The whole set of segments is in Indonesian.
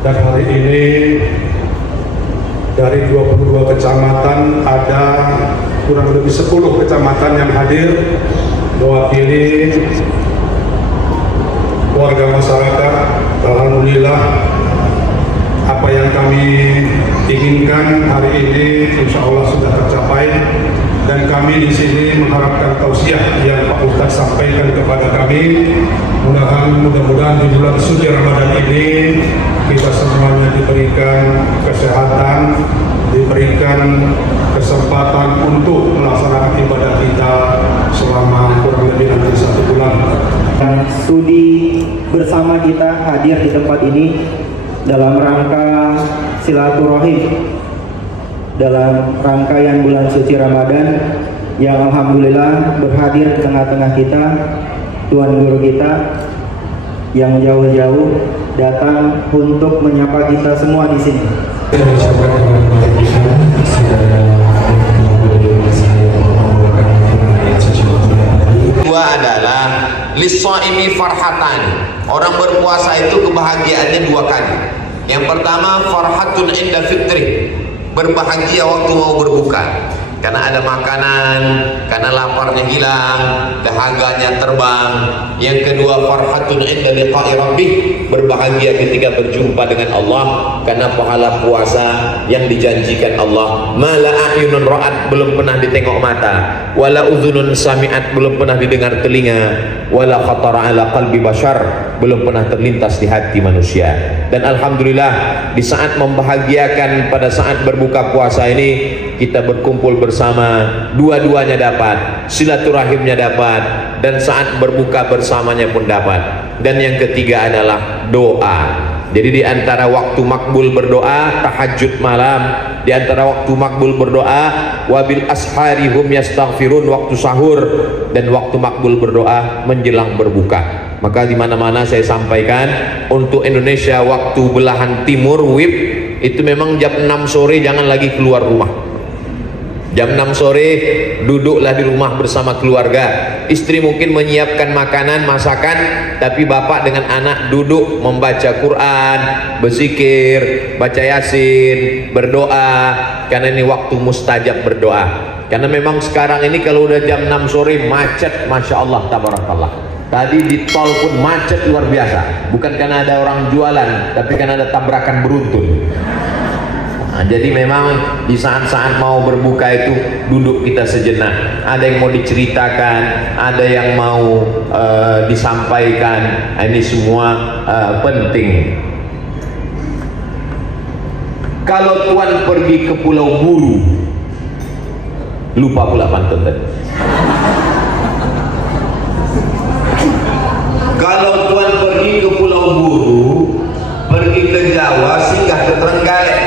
Dan hari ini dari 22 kecamatan ada kurang lebih 10 kecamatan yang hadir mewakili warga masyarakat. Alhamdulillah, apa yang kami inginkan hari ini insya Allah sudah tercapai, dan kami di sini mengharapkan tausiah yang Pak Ustadz sampaikan kepada kami. Mudah-mudahan di bulan suci Ramadan ini kita semuanya diberikan kesehatan, diberikan kesempatan untuk melaksanakan ibadah kita selama kurang lebih nanti 1 bulan. Studi bersama kita hadir di tempat ini dalam rangka silaturahim dalam rangkaian bulan suci Ramadan yang alhamdulillah berhadir di tengah-tengah kita Tuan Guru kita yang jauh-jauh datang untuk menyapa kita semua di sini. Kedua adalah lis-shaimi farhatan. Orang berpuasa itu kebahagiaannya 2 kali. Yang pertama farhatun inda fitri, berbahagia waktu mau berbuka karena ada makanan, karena laparnya hilang, dahaganya terbang. Yang kedua farhatun inda liqa'i rabbih, berbahagia ketika berjumpa dengan Allah karena pahala puasa yang dijanjikan Allah. Mala a'yunun ra'at, belum pernah ditengok mata, wala udhunun sami'at, belum pernah didengar telinga, wala khatara ala qalbi bashar, belum pernah terlintas di hati manusia. Dan alhamdulillah, di saat membahagiakan pada saat berbuka puasa ini kita berkumpul bersama, dua-duanya dapat, silaturahimnya dapat, dan saat berbuka bersamanya pun dapat. Dan yang ketiga adalah doa. Jadi di antara waktu makbul berdoa tahajud malam, di antara waktu makbul berdoa wabil ashari hum yastaghfirun, waktu sahur, dan waktu makbul berdoa menjelang berbuka. Maka di mana-mana saya sampaikan untuk Indonesia waktu belahan timur WIB itu memang jam 6 sore jangan lagi keluar rumah. Jam 6 sore duduklah di rumah bersama keluarga. Istri mungkin menyiapkan makanan, masakan, tapi bapak dengan anak duduk membaca Quran, berzikir, baca Yasin, berdoa, karena ini waktu mustajab berdoa. Karena memang sekarang ini kalau udah jam 6 sore macet, Masya Allah, tabarakallah. Tadi di tol pun macet luar biasa, bukan karena ada orang jualan, tapi karena ada tabrakan beruntun. Nah, jadi memang di saat-saat mau berbuka itu duduk kita sejenak. Ada yang mau diceritakan, ada yang mau disampaikan. Ini semua penting. Kalau Tuan pergi ke Pulau Buru, lupa pula pantun tadi. Kalau Tuan pergi ke Pulau Buru, pergi ke Jawa, singgah ke Trenggalek,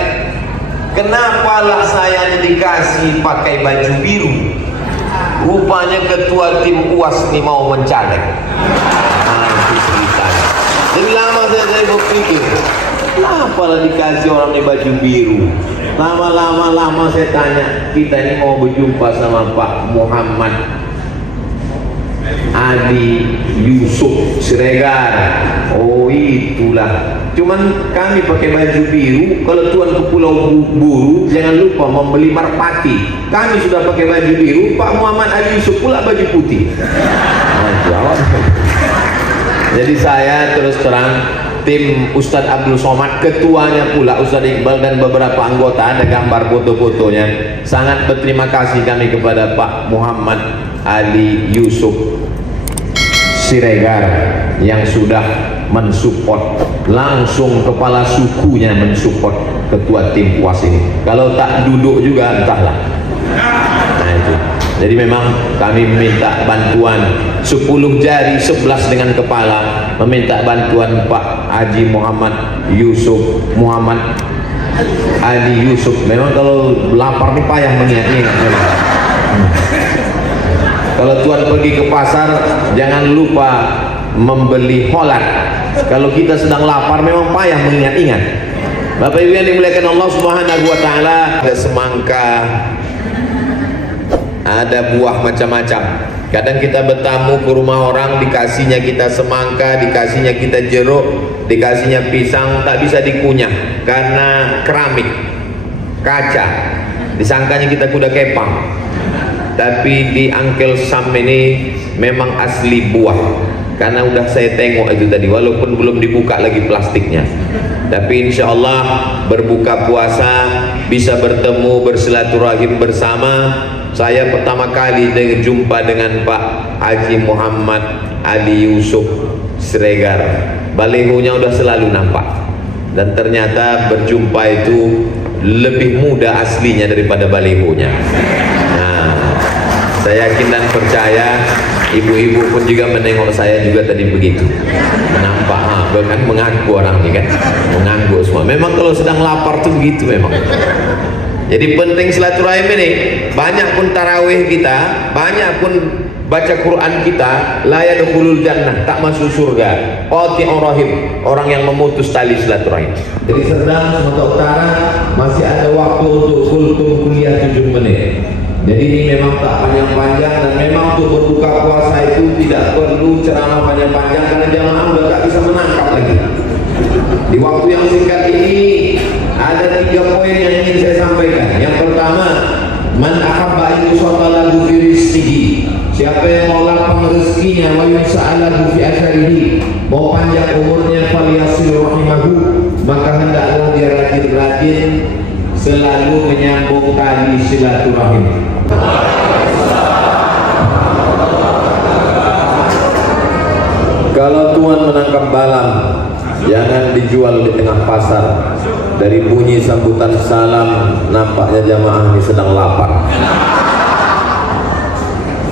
kenapalah saya dikasih pakai baju biru? Rupanya ketua tim UAS ini mau mencaleg. Nah, itu ceritanya. Jadi lama saya berpikir, kenapalah dikasih orang ini baju biru? Lama saya tanya, kita ini mau berjumpa sama Pak Muhammad Adi Yusuf Siregar. Oh itulah. Cuman kami pakai baju biru. Kalau Tuan ke Pulau Buru jangan lupa membeli merpati. Kami sudah pakai baju biru, Pak Muhammad Adi Yusuf pula baju putih. Nah, jawab. Jadi saya terus terang, tim Ustadz Abdul Somad, ketuanya pula Ustadz Iqbal, dan beberapa anggota, ada gambar foto-fotonya. Sangat berterima kasih kami kepada Pak Muhammad Ali Yusuf Siregar yang sudah mensupport langsung, kepala sukunya mensupport ketua tim UAS ini. Kalau tak duduk juga entahlah. Nah itu. Jadi memang kami meminta bantuan 10 jari 11 dengan kepala, meminta bantuan Pak Haji Muhammad Yusuf Muhammad Ali Yusuf. Memang kalau lapar nih payah mengingat-ingat memang. Kalau Tuan pergi ke pasar jangan lupa membeli holat. Kalau kita sedang lapar memang payah mengingat-ingat. Bapak Ibu yang dimuliakan Allah Subhanahu wa taala, ada semangka, ada buah macam-macam. Kadang kita bertamu ke rumah orang, dikasihnya kita semangka, dikasihnya kita jeruk, dikasihnya pisang, tak bisa dikunyah karena keramik, kaca, disangkanya kita kuda kepang. Tapi di Uncle Sam ini memang asli buah, karena udah saya tengok itu tadi, walaupun belum dibuka lagi plastiknya. Tapi insya Allah berbuka puasa bisa bertemu, bersilaturahim bersama. Saya pertama kali jumpa dengan Pak Haji Muhammad Ali Yusuf Siregar, balihonya udah selalu nampak, dan ternyata berjumpa itu lebih muda aslinya daripada balihonya. Nah, saya yakin dan percaya ibu-ibu pun juga menengok saya juga tadi begitu, nampak kan, mengaku orang ini kan, mengaku semua. Memang kalau sedang lapar tuh begitu memang. Jadi penting silaturahim ini. Banyak pun tarawih kita, banyak pun baca Quran kita, la yadkhulul jannah, tak masuk surga. Qati'ur rahim, orang yang memutus tali silaturahim. Jadi Serdang, Sumatera Utara masih ada waktu untuk kultum kuliah 7 menit. Jadi ini memang tak panjang-panjang, dan memang untuk berbuka puasa itu tidak perlu ceramah panjang-panjang karena jamaah udah tak bisa menangkap lagi. Di waktu yang singkat ini ada 3 poin yang ingin saya sampaikan. Yang pertama, man ahabba an yusallalahu fi rizqihi, siapa yang mau lapang rezekinya, wa yusa'alahu fi asyarihi, mau panjang umurnya, falyasil rahimahu, maka hendaklah dia rajin-rajin selalu menyambung tali silaturahim. Kalau Tuhan menangkap balang, jangan dijual di tengah pasar. Dari bunyi sambutan salam, nampaknya jamaah ini sedang lapar.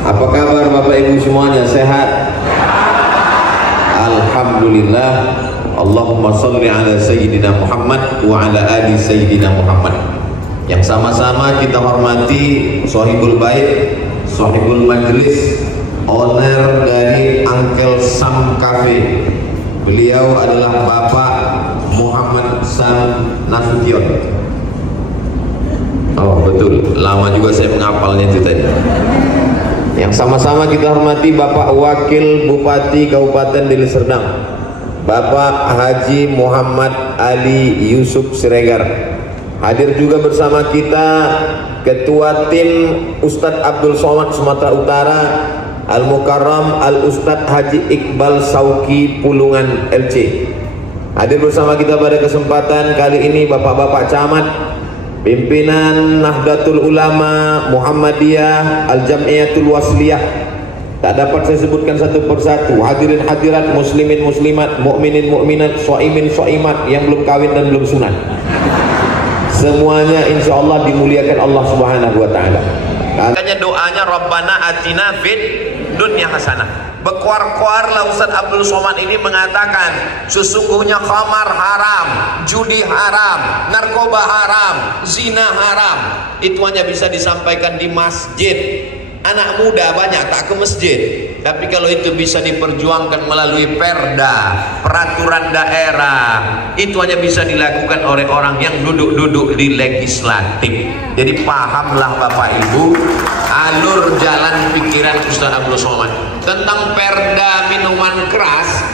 Apa kabar Bapak Ibu semuanya, sehat? Alhamdulillah. Allahumma salli ala Sayyidina Muhammad wa ala ali Sayyidina Muhammad. Yang sama-sama kita hormati Sohibul Bait, Sohibul Majlis, owner dari Uncle Sam Cafe. Beliau adalah Bapak Muhammad Sam Nasution. Oh betul, lama juga saya menghafalnya itu tadi. Yang sama-sama kita hormati Bapak Wakil Bupati Kabupaten Deli Serdang, Bapak Haji Muhammad Ali Yusuf Siregar. Hadir juga bersama kita Ketua Tim Ustadz Abdul Somad Sumatera Utara, Al-Mukarram Al-Ustadz Haji Iqbal Sauki Pulungan LC. Hadir bersama kita pada kesempatan kali ini Bapak-Bapak Camat, pimpinan Nahdlatul Ulama Muhammadiyah Al-Jam'iyatul Wasliyah. Tak dapat saya sebutkan satu persatu. Hadirin hadirat, muslimin muslimat, mukminin mukminat, shaimin shaimat yang belum kawin dan belum sunat, semuanya insya Allah dimuliakan Allah Subhanahu wa ta'ala. Makanya doanya Rabbana atina fid dunya hasanah. Berkuar-kuarlah Ustaz Abdul Somad ini mengatakan, sesungguhnya khamar haram, judi haram, narkoba haram, zina haram. Itu hanya bisa disampaikan di masjid. Anak muda banyak tak ke masjid, tapi kalau itu bisa diperjuangkan melalui perda, peraturan daerah, itu hanya bisa dilakukan oleh orang yang duduk-duduk di legislatif. Jadi pahamlah Bapak Ibu alur jalan pikiran Ustaz Abdul Somad tentang perda minuman keras.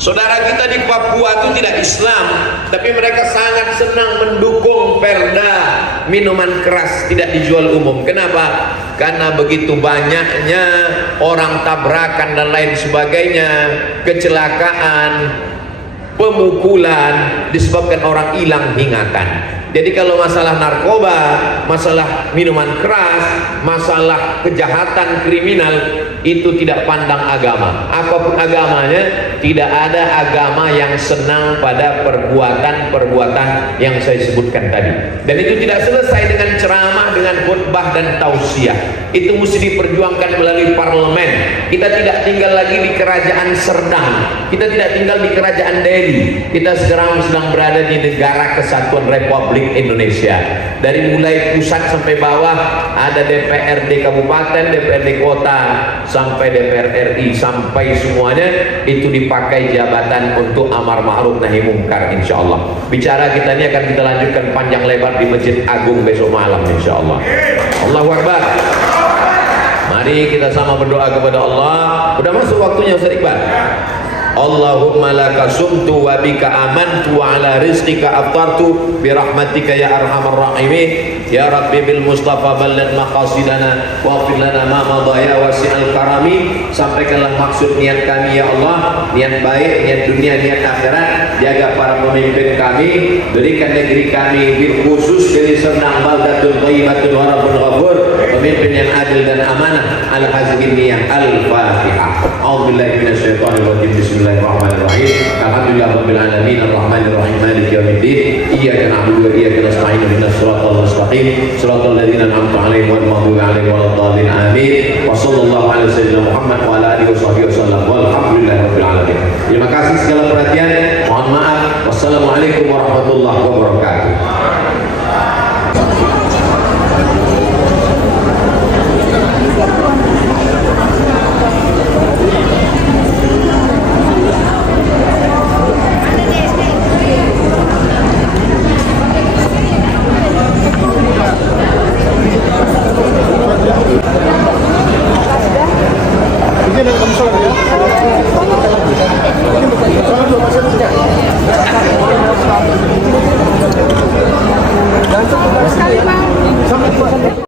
Saudara kita di Papua itu tidak Islam, tapi mereka sangat senang mendukung perda minuman keras tidak dijual umum. Kenapa? Karena begitu banyaknya orang tabrakan dan lain sebagainya, kecelakaan, pemukulan disebabkan orang hilang ingatan. Jadi kalau masalah narkoba, masalah minuman keras, masalah kejahatan kriminal, itu tidak pandang agama. Apapun agamanya, tidak ada agama yang senang pada perbuatan-perbuatan yang saya sebutkan tadi. Dan itu tidak selesai dengan ceramah, dengan khutbah dan tausiah. Itu mesti diperjuangkan melalui parlemen. Kita tidak tinggal lagi di kerajaan Serdang, kita tidak tinggal di kerajaan Delhi. Kita sekarang sedang berada di negara kesatuan Republik Indonesia. Dari mulai pusat sampai bawah, ada DPRD kabupaten, DPRD kota, sampai DPR RI, sampai semuanya itu dipakai jabatan untuk amar ma'ruf nahi mungkar, insya Allah. Bicara kita ini akan kita lanjutkan panjang lebar di Masjid Agung besok malam, insya Allah. Allahu Akbar. Mari kita sama berdoa kepada Allah. Udah masuk waktunya Ustaz Iqbal. Allahumma laka sumtu wa bika amantu wa ala rizqika aftartu bi rahmatika ya arhamar rahimin. Ya Rabbi bil Mustafa balligh maqasidana wa ighfir lana ma madha ya wasi'al karami. Sampaikanlah maksud niat kami ya Allah, niat baik, niat dunia, niat akhirat. Jaga para pemimpin kami, berikan negeri kami bil khusus dari Serdang baldatun thayyibatun wa rabbun ghafur, pemimpin yang adil dan amanah. Al hazkin niyah al-Fatihah. A'udzubillahi minasyaitonir rajim. Bismillahirrahmanirrahim. Alhamdulillahirabbil alamin arrahmanir rahim maliki yaumiddin. Iyyaka na'budu wa iyyaka nasta'in ihdinas siratal mustaqim siratal ladzina an'amta 'alaihim ghairil maghdubi 'alaihim waladdallin. Amin. Wa sallallahu ala sayyidina Muhammad wa ala alihi washabbihi wasallam. Walhamdulillahirabbil alamin. Terima kasih segala perhatian. Mohon maaf. Wassalamualaikum warahmatullahi wabarakatuh.